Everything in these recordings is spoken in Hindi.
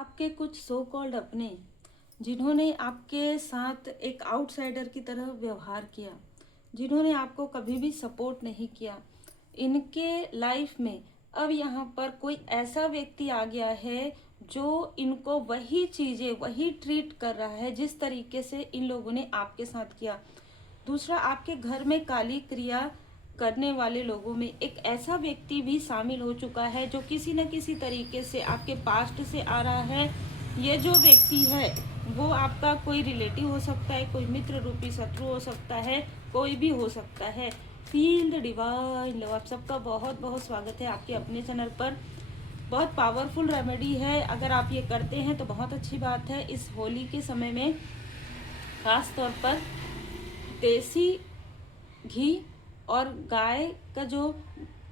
आपके कुछ सो कॉल्ड अपने जिन्होंने आपके साथ एक आउटसाइडर की तरह व्यवहार किया, जिन्होंने आपको कभी भी सपोर्ट नहीं किया, इनके लाइफ में अब यहाँ पर कोई ऐसा व्यक्ति आ गया है जो इनको वही चीजें वही ट्रीट कर रहा है जिस तरीके से इन लोगों ने आपके साथ किया। दूसरा, आपके घर में काली क्रिया करने वाले लोगों में एक ऐसा व्यक्ति भी शामिल हो चुका है जो किसी न किसी तरीके से आपके पास्ट से आ रहा है। ये जो व्यक्ति है वो आपका कोई रिलेटिव हो सकता है, कोई मित्र रूपी शत्रु हो सकता है, कोई भी हो सकता है। Feel the divine love. आप सबका बहुत बहुत स्वागत है आपके अपने चैनल पर। बहुत पावरफुल रेमेडी है, अगर आप ये करते हैं तो बहुत अच्छी बात है। इस होली के समय में खास तौर पर देसी घी और गाय का जो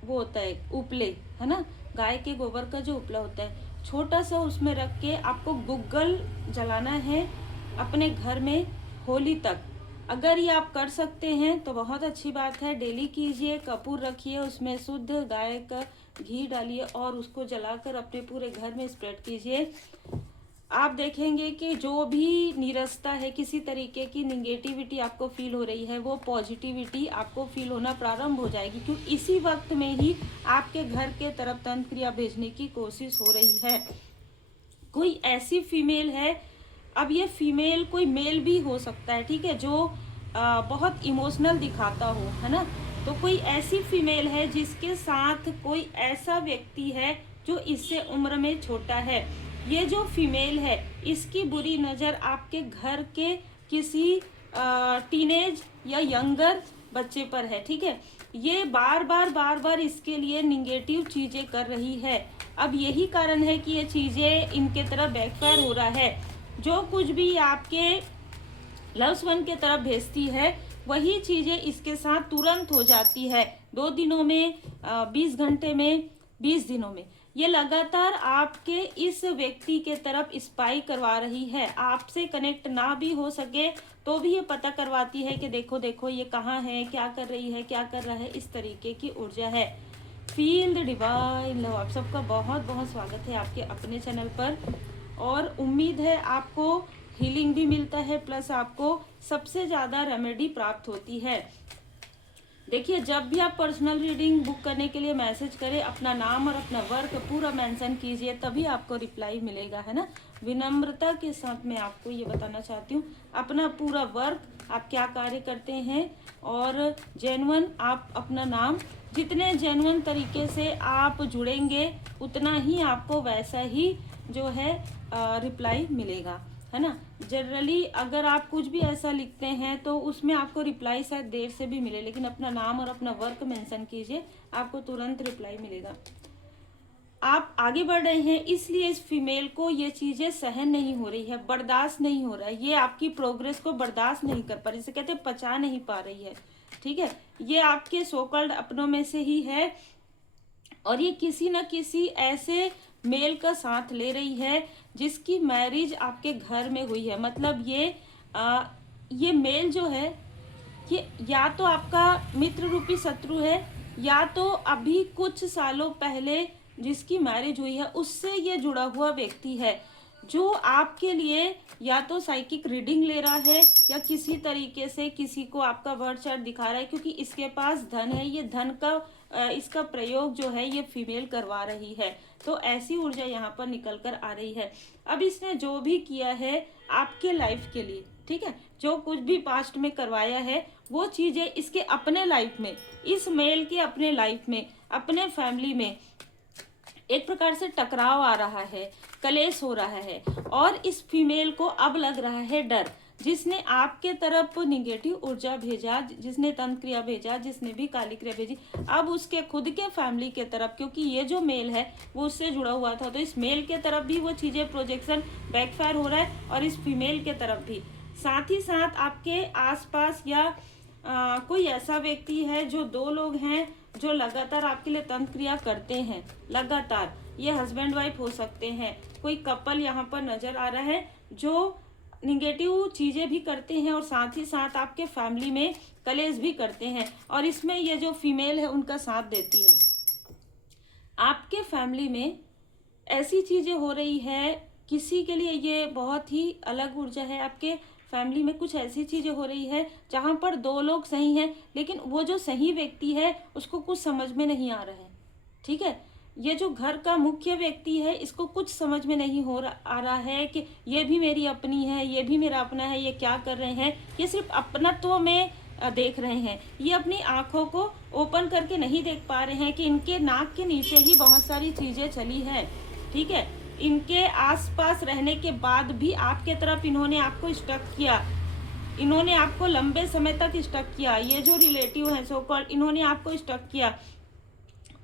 वो होता है उपले, है ना, गाय के गोबर का जो उपला होता है, छोटा सा उसमें रख के आपको गुग्गल जलाना है अपने घर में होली तक। अगर ये आप कर सकते हैं तो बहुत अच्छी बात है, डेली कीजिए। कपूर रखिए, उसमें शुद्ध गाय का घी डालिए और उसको जलाकर अपने पूरे घर में स्प्रेड कीजिए। आप देखेंगे कि जो भी नीरसता है, किसी तरीके की निगेटिविटी आपको फील हो रही है, वो पॉजिटिविटी आपको फील होना प्रारंभ हो जाएगी, क्योंकि इसी वक्त में ही आपके घर के तरफ तंत्र क्रिया भेजने की कोशिश हो रही है। कोई ऐसी फीमेल है, अब ये फीमेल कोई मेल भी हो सकता है, ठीक है, जो बहुत इमोशनल दिखाता हो, है ना। तो कोई ऐसी फीमेल है जिसके साथ कोई ऐसा व्यक्ति है जो इससे उम्र में छोटा है। ये जो फीमेल है इसकी बुरी नज़र आपके घर के किसी टीनेज या यंगर बच्चे पर है, ठीक है। ये बार बार इसके लिए निगेटिव चीज़ें कर रही है। अब यही कारण है कि ये चीज़ें इनके तरफ बैकफायर हो रहा है। जो कुछ भी आपके लव्स वन के तरफ भेजती है वही चीज़ें इसके साथ तुरंत हो जाती है। 2 दिनों में, 20 घंटे में, 20 दिनों में ये लगातार आपके इस व्यक्ति के तरफ स्पाई करवा रही है। आपसे कनेक्ट ना भी हो सके तो भी ये पता करवाती है कि देखो देखो ये कहाँ है, क्या कर रही है, क्या कर रहा है। इस तरीके की ऊर्जा है। Feel the divine love. आप सबका बहुत बहुत स्वागत है आपके अपने चैनल पर, और उम्मीद है आपको हीलिंग भी मिलता है, प्लस आपको सबसे ज़्यादा रेमेडी प्राप्त होती है। देखिए, जब भी आप पर्सनल रीडिंग बुक करने के लिए मैसेज करें, अपना नाम और अपना वर्क पूरा मेंशन कीजिए, तभी आपको रिप्लाई मिलेगा, है ना। विनम्रता के साथ मैं आपको ये बताना चाहती हूँ, अपना पूरा वर्क, आप क्या कार्य करते हैं, और जेन्युइन आप अपना नाम, जितने जेन्युइन तरीके से आप जुड़ेंगे उतना ही आपको वैसा ही जो है रिप्लाई मिलेगा, है ना। जनरली अगर आप कुछ भी ऐसा लिखते हैं तो उसमें आपको रिप्लाई शायद देर से भी मिले, लेकिन अपना नाम और अपना वर्क मेंशन कीजिए, आपको तुरंत रिप्लाई मिलेगा। आप आगे बढ़ रहे हैं, इसलिए इस फीमेल को ये चीज़ें सहन नहीं हो रही है, बर्दाश्त नहीं हो रहा है, ये आपकी प्रोग्रेस को बर्दाश्त नहीं कर पा रही, इसे कहते हैं पचा नहीं पा रही है, ठीक है। ये आपके सो कॉल्ड अपनों में से ही है, और ये किसी न किसी ऐसे मेल का साथ ले रही है जिसकी मैरिज आपके घर में हुई है। मतलब ये मेल जो है ये या तो आपका मित्र रूपी शत्रु है, या तो अभी कुछ सालों पहले जिसकी मैरिज हुई है उससे ये जुड़ा हुआ व्यक्ति है, जो आपके लिए या तो साइकिक रीडिंग ले रहा है या किसी तरीके से किसी को आपका बर्थ चार्ट दिखा रहा है, क्योंकि इसके पास धन है। ये धन का इसका प्रयोग जो है ये फीमेल करवा रही है। तो ऐसी ऊर्जा यहाँ पर निकल कर आ रही है। अब इसने जो भी किया है आपके लाइफ के लिए, ठीक है, जो कुछ भी पास्ट में करवाया है वो चीज़ें इसके अपने लाइफ में, इस मेल के अपने लाइफ में, अपने फैमिली में एक प्रकार से टकराव आ रहा है, कलेश हो रहा है, और इस फीमेल को अब लग रहा है डर। जिसने आपके तरफ निगेटिव ऊर्जा भेजा, जिसने तंत्र क्रिया भेजा, जिसने भी काली क्रिया भेजी, अब उसके खुद के फैमिली के तरफ, क्योंकि ये जो मेल है वो उससे जुड़ा हुआ था, तो इस मेल के तरफ भी वो चीज़ें प्रोजेक्शन बैकफायर हो रहा है, और इस फीमेल के तरफ भी। साथ ही साथ आपके आसपास या कोई ऐसा व्यक्ति है, जो 2 लोग हैं जो लगातार आपके लिए तंत्र क्रिया करते हैं, लगातार। ये हस्बैंड वाइफ हो सकते हैं, कोई कपल यहाँ पर नजर आ रहा है जो निगेटिव चीज़ें भी करते हैं और साथ ही साथ आपके फैमिली में कलेश भी करते हैं, और इसमें ये जो फीमेल है उनका साथ देती है। आपके फैमिली में ऐसी चीज़ें हो रही है किसी के लिए ये बहुत ही अलग ऊर्जा है। आपके फैमिली में कुछ ऐसी चीजें हो रही है जहां पर दो लोग सही हैं, लेकिन वो जो सही व्यक्ति है उसको कुछ समझ में नहीं आ रहा है। ठीक है, ये जो घर का मुख्य व्यक्ति है इसको कुछ समझ में नहीं आ रहा है कि ये भी मेरी अपनी है, ये भी मेरा अपना है, ये क्या कर रहे हैं। ये सिर्फ अपनत्व में देख रहे हैं। ये अपनी आंखों को ओपन करके नहीं देख पा रहे हैं कि इनके नाक के नीचे ही बहुत सारी चीजें चली है। ठीक है, इनके आसपास रहने के बाद भी आपके तरफ इन्होंने आपको स्टक किया, इन्होंने आपको लंबे समय तक स्टक किया। ये जो रिलेटिव है सो कॉल्ड, इन्होंने आपको स्टक किया,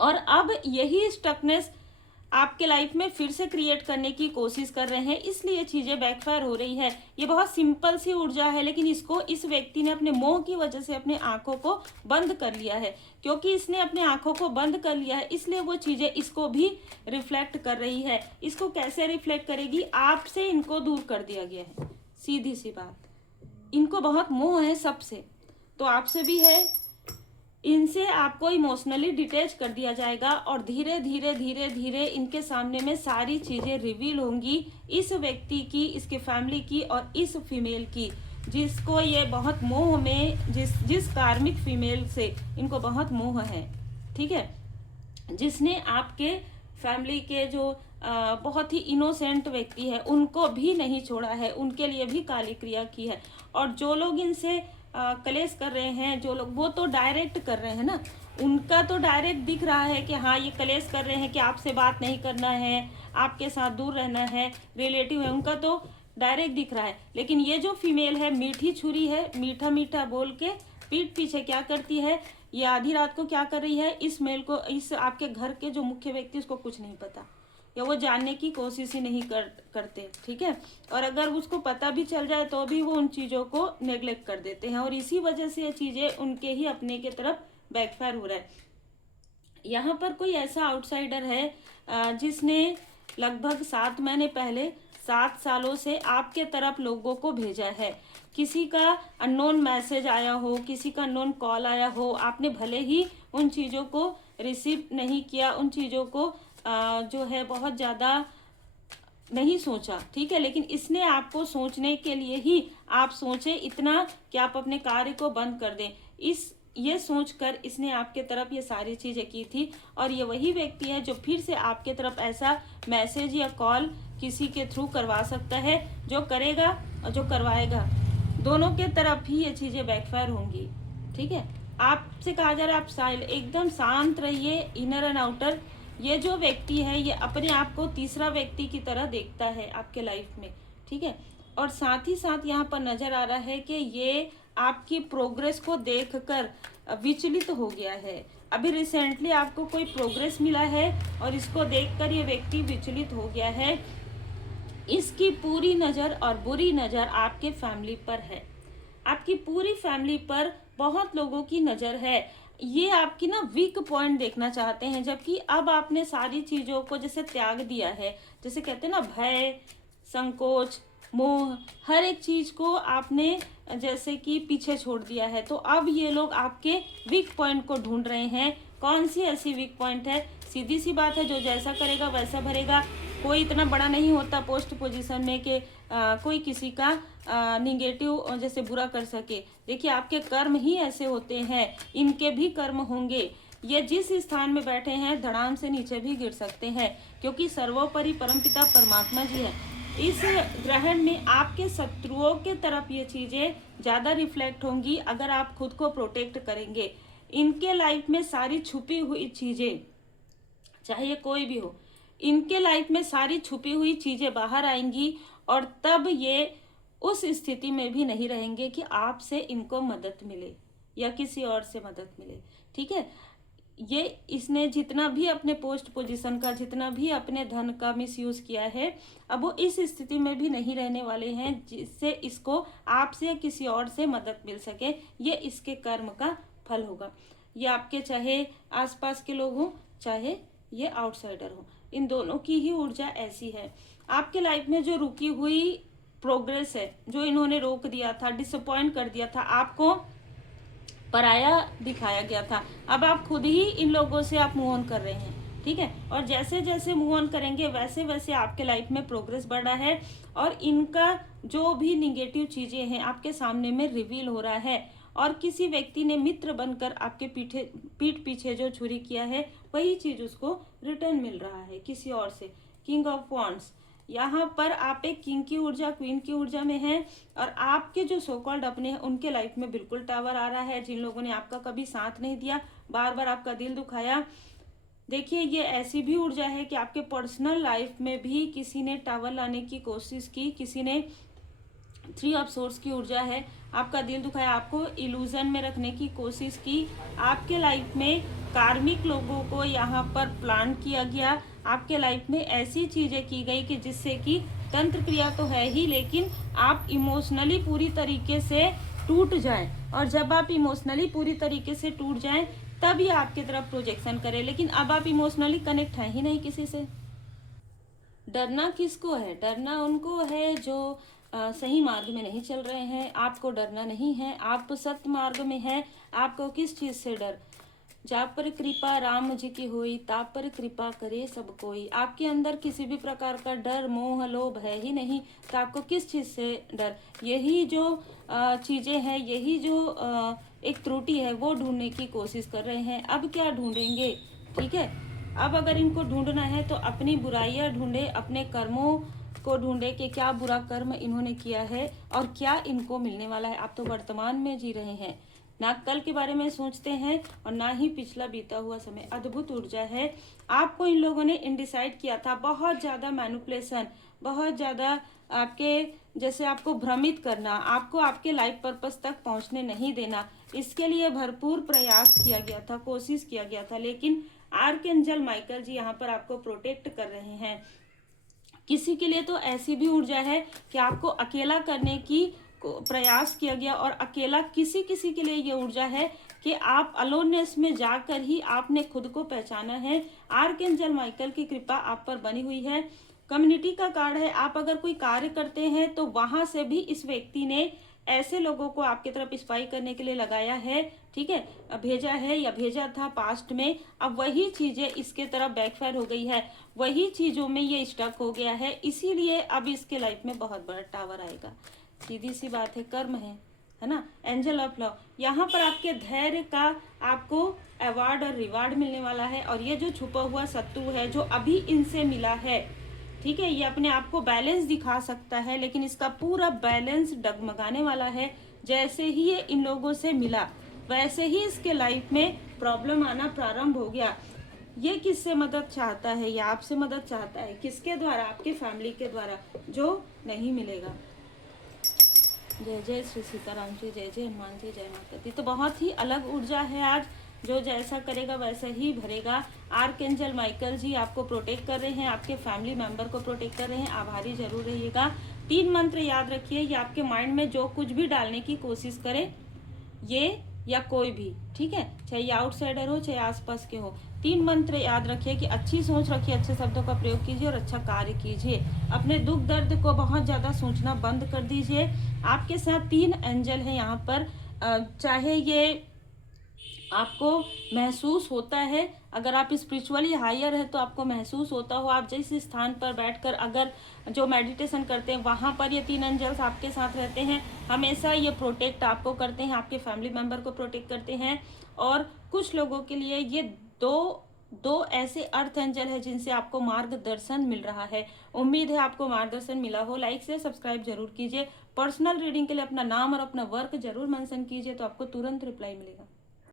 और अब यही स्टकनेस आपके लाइफ में फिर से क्रिएट करने की कोशिश कर रहे हैं, इसलिए चीजें बैकफायर हो रही है। ये बहुत सिंपल सी ऊर्जा है, लेकिन इसको इस व्यक्ति ने अपने मोह की वजह से अपने आंखों को बंद कर लिया है। क्योंकि इसने अपने आंखों को बंद कर लिया है, इसलिए वो चीजें इसको भी रिफ्लेक्ट कर रही है। इसको कैसे रिफ्लेक्ट करेगी? आपसे इनको दूर कर दिया गया है, सीधी सी बात। इनको बहुत मोह है सबसे, तो आपसे भी है। इनसे आपको इमोशनली डिटैच कर दिया जाएगा, और धीरे धीरे धीरे धीरे इनके सामने में सारी चीजें रिवील होंगी, इस व्यक्ति की, इसके फैमिली की और इस फीमेल की, जिसको ये बहुत मोह में, जिस कार्मिक फीमेल से इनको बहुत मोह है। ठीक है, जिसने आपके फैमिली के जो बहुत ही इनोसेंट व्यक्ति है उनको भी नहीं छोड़ा है, उनके लिए भी काली क्रिया की है। और जो लोग इनसे कलेश कर रहे हैं, जो लोग, वो तो डायरेक्ट कर रहे हैं ना, उनका तो डायरेक्ट दिख रहा है कि हाँ ये कलेश कर रहे हैं कि आपसे बात नहीं करना है, आपके साथ दूर रहना है, रिलेटिव है, उनका तो डायरेक्ट दिख रहा है। लेकिन ये जो फीमेल है मीठी छुरी है, मीठा मीठा बोल के पीठ पीछे क्या करती है, ये आधी रात को क्या कर रही है, इस मेल को, इस आपके घर के जो मुख्य व्यक्ति उसको कुछ नहीं पता, या वो जानने की कोशिश ही नहीं करते। ठीक है, और अगर उसको पता भी चल जाए तो भी वो उन चीज़ों को नेग्लेक्ट कर देते हैं, और इसी वजह से ये चीज़ें उनके ही अपने के तरफ बैकफायर हो रहा है। यहाँ पर कोई ऐसा आउटसाइडर है जिसने लगभग 7 महीने पहले 7 सालों से आपके तरफ लोगों को भेजा है। किसी का अननोन मैसेज आया हो, किसी का अननोन कॉल आया हो, आपने भले ही उन चीज़ों को रिसीव नहीं किया, उन चीज़ों को जो है बहुत ज़्यादा नहीं सोचा। ठीक है, लेकिन इसने आपको सोचने के लिए ही, आप सोचे इतना कि आप अपने कार्य को बंद कर दें, ये सोचकर इसने आपके तरफ ये सारी चीज़ें की थी। और ये वही व्यक्ति है जो फिर से आपके तरफ ऐसा मैसेज या कॉल किसी के थ्रू करवा सकता है, जो करेगा और जो करवाएगा, दोनों के तरफ ही ये चीज़ें बैकफायर होंगी। ठीक है, आपसे कहा जा रहा है आप एकदम शांत रहिए, इनर एंड आउटर। ये जो व्यक्ति है ये अपने आप को तीसरा व्यक्ति की तरह देखता है आपके लाइफ में। ठीक है, और साथ ही साथ यहाँ पर नजर आ रहा है कि ये आपकी प्रोग्रेस को देखकर विचलित हो गया है। अभी रिसेंटली आपको कोई प्रोग्रेस मिला है और इसको देखकर ये व्यक्ति विचलित हो गया है। इसकी पूरी नज़र और बुरी नज़र आपके फैमिली पर है, आपकी पूरी फैमिली पर बहुत लोगों की नज़र है। ये आपकी ना वीक पॉइंट देखना चाहते हैं, जबकि अब आपने सारी चीज़ों को जैसे त्याग दिया है, जैसे कहते हैं ना भय, संकोच, मोह, हर एक चीज़ को आपने जैसे कि पीछे छोड़ दिया है। तो अब ये लोग आपके वीक पॉइंट को ढूंढ रहे हैं। कौन सी ऐसी वीक पॉइंट है? सीधी सी बात है, जो जैसा करेगा वैसा भरेगा। कोई इतना बड़ा नहीं होता पोस्ट पोजीशन में कि कोई किसी का निगेटिव जैसे बुरा कर सके। देखिए आपके कर्म ही ऐसे होते हैं, इनके भी कर्म होंगे। ये जिस स्थान में बैठे हैं धड़ाम से नीचे भी गिर सकते हैं, क्योंकि सर्वोपरि परमपिता परमात्मा जी है। इस ग्रहण में आपके शत्रुओं के तरफ ये चीज़ें ज़्यादा रिफ्लेक्ट होंगी अगर आप खुद को प्रोटेक्ट करेंगे। इनके लाइफ में सारी छुपी हुई चीज़ें, चाहे कोई भी हो, इनके लाइफ में सारी छुपी हुई चीज़ें बाहर आएंगी, और तब ये उस स्थिति में भी नहीं रहेंगे कि आपसे इनको मदद मिले या किसी और से मदद मिले। ठीक है, ये इसने जितना भी अपने पोस्ट पोजीशन का, जितना भी अपने धन का मिसयूज किया है, अब वो इस स्थिति में भी नहीं रहने वाले हैं जिससे इसको आपसे या किसी और से मदद मिल सके। ये इसके कर्म का फल होगा। ये आपके चाहे आसपास के लोग हों, चाहे ये आउटसाइडर हो, इन दोनों की ही ऊर्जा ऐसी है। आपके लाइफ में जो रुकी हुई प्रोग्रेस है, जो इन्होंने रोक दिया था, डिसअपॉइंट कर दिया था, आपको पराया दिखाया गया था, अब आप खुद ही इन लोगों से आप मूव ऑन कर रहे हैं। ठीक है। और जैसे जैसे मूव ऑन करेंगे वैसे वैसे आपके लाइफ में प्रोग्रेस बढ़ रहा है और इनका जो भी निगेटिव चीजें हैं आपके सामने में रिवील हो रहा है। और किसी व्यक्ति ने मित्र बनकर आपके पीठ पीछे जो छुरी किया है वही चीज उसको रिटर्न मिल रहा है किसी और से। किंग ऑफ वॉन्ड्स, यहाँ पर आप एक किंग की ऊर्जा, क्वीन की ऊर्जा में हैं और आपके जो सो कॉल्ड अपने हैं उनके लाइफ में बिल्कुल टावर आ रहा है। जिन लोगों ने आपका कभी साथ नहीं दिया, बार बार आपका दिल दुखाया, देखिए ये ऐसी भी ऊर्जा है कि आपके पर्सनल लाइफ में भी किसी ने टावर लाने की कोशिश की, किसी ने 3 ऑफ सोर्स की ऊर्जा है, आपका दिल दुखाया, आपको इल्यूजन में रखने की कोशिश की। आपके लाइफ में कार्मिक लोगों को यहाँ पर प्लान किया गया, आपके लाइफ में ऐसी चीजें की गई कि जिससे कि तंत्र क्रिया तो है ही, लेकिन आप इमोशनली पूरी तरीके से टूट जाएं। और जब आप इमोशनली पूरी तरीके से टूट जाएं तभी आपकी तरफ प्रोजेक्शन करें, लेकिन अब आप इमोशनली कनेक्ट हैं ही नहीं किसी से। डरना किसको है? डरना उनको है जो सही मार्ग में नहीं चल रहे हैं। आपको डरना नहीं है, आप सत्य मार्ग में हैं। आपको किस चीज से डर? जा पर कृपा राम जी की हुई, ता पर कृपा करे सब कोई। आपके अंदर किसी भी प्रकार का डर, मोह, लोभ है ही नहीं, तो आपको किस चीज से डर? यही जो चीजें हैं, यही जो एक त्रुटि है वो ढूंढने की कोशिश कर रहे हैं। अब क्या ढूंढेंगे? ठीक है, अब अगर इनको ढूंढना है तो अपनी बुराइयां ढूंढे, अपने कर्मों को ढूंढे कि क्या बुरा कर्म इन्होंने किया है और क्या इनको मिलने वाला है। आप तो वर्तमान में जी रहे हैं, ना कल के बारे में सोचते हैं और ना ही पिछला बीता हुआ समय। अद्भुत ऊर्जा है। आपको इन लोगों ने इंडिसाइड किया था, बहुत ज्यादा मैनिपुलेशन, बहुत ज्यादा आपके जैसे आपको भ्रमित करना, आपको आपके लाइफ पर्पस तक पहुंचने नहीं देना, इसके लिए भरपूर प्रयास किया गया था, कोशिश किया गया था। लेकिन आर्कएंजल माइकल जी यहाँ पर आपको प्रोटेक्ट कर रहे हैं। किसी के लिए तो ऐसी भी ऊर्जा है कि आपको अकेला करने की प्रयास किया गया और अकेला किसी किसी के लिए ये ऊर्जा है कि आप अलोननेस में जाकर ही आपने खुद को पहचाना है। आर्कएंजल माइकल की कृपा आप पर बनी हुई है। कम्युनिटी का कार्ड है। आप अगर कोई कार्य करते हैं तो वहां से भी इस व्यक्ति ने ऐसे लोगों को आपकी तरफ स्पाई करने के लिए लगाया है, ठीक है, भेजा है या भेजा था पास्ट में। अब वही चीजें इसके तरफ बैकफायर हो गई है, वही चीजों में ये स्टक हो गया है, इसीलिए अब इसके लाइफ में बहुत बड़ा टावर आएगा। सीधी सी बात है, कर्म है ना। एंजल ऑफ लव, यहाँ पर आपके धैर्य का आपको अवार्ड और रिवार्ड मिलने वाला है। और ये जो छुपा हुआ शत्रु है जो अभी इनसे मिला है, ठीक है, ये अपने आप को बैलेंस दिखा सकता है लेकिन इसका पूरा बैलेंस डगमगाने वाला है। जैसे ही ये इन लोगों से मिला वैसे ही इसके लाइफ में प्रॉब्लम आना प्रारंभ हो गया। ये किससे मदद चाहता है? ये आपसे मदद चाहता है। किसके द्वारा? आपके फैमिली के द्वारा, जो नहीं मिलेगा। जय जय श्री सीताराम जी, जय जय हनुमान जी, जय माता दी। तो बहुत ही अलग ऊर्जा है आज, जो जैसा करेगा वैसा ही भरेगा। आर्कएंजल माइकल जी आपको प्रोटेक्ट कर रहे हैं, आपके फैमिली मेंबर को प्रोटेक्ट कर रहे हैं। आभारी जरूर रहिएगा। 3 मंत्र याद रखिए, ये आपके माइंड में जो कुछ भी डालने की कोशिश करे, ये या कोई भी, ठीक है, चाहे ये आउटसाइडर हो चाहे आसपास के हो, 3 मंत्र याद रखिए कि अच्छी सोच रखिए, अच्छे शब्दों का प्रयोग कीजिए और अच्छा कार्य कीजिए। अपने दुख दर्द को बहुत ज्यादा सोचना बंद कर दीजिए। आपके साथ 3 एंजल हैं यहाँ पर। चाहे ये आपको महसूस होता है, अगर आप स्पिरिचुअली हायर है तो आपको महसूस होता हो, आप जिस स्थान पर बैठकर अगर जो मेडिटेशन करते हैं वहां पर ये 3 एंजल्स आपके साथ रहते हैं, हमेशा ये प्रोटेक्ट आपको करते हैं, आपके फैमिली मेंबर को प्रोटेक्ट करते हैं। और कुछ लोगों के लिए ये दो ऐसे अर्थ एंजल है जिनसे आपको मार्गदर्शन मिल रहा है। उम्मीद है आपको मार्गदर्शन मिला हो। लाइक से सब्सक्राइब जरूर कीजिए। पर्सनल रीडिंग के लिए अपना नाम और अपना वर्क जरूर मेंशन कीजिए तो आपको तुरंत रिप्लाई मिलेगा।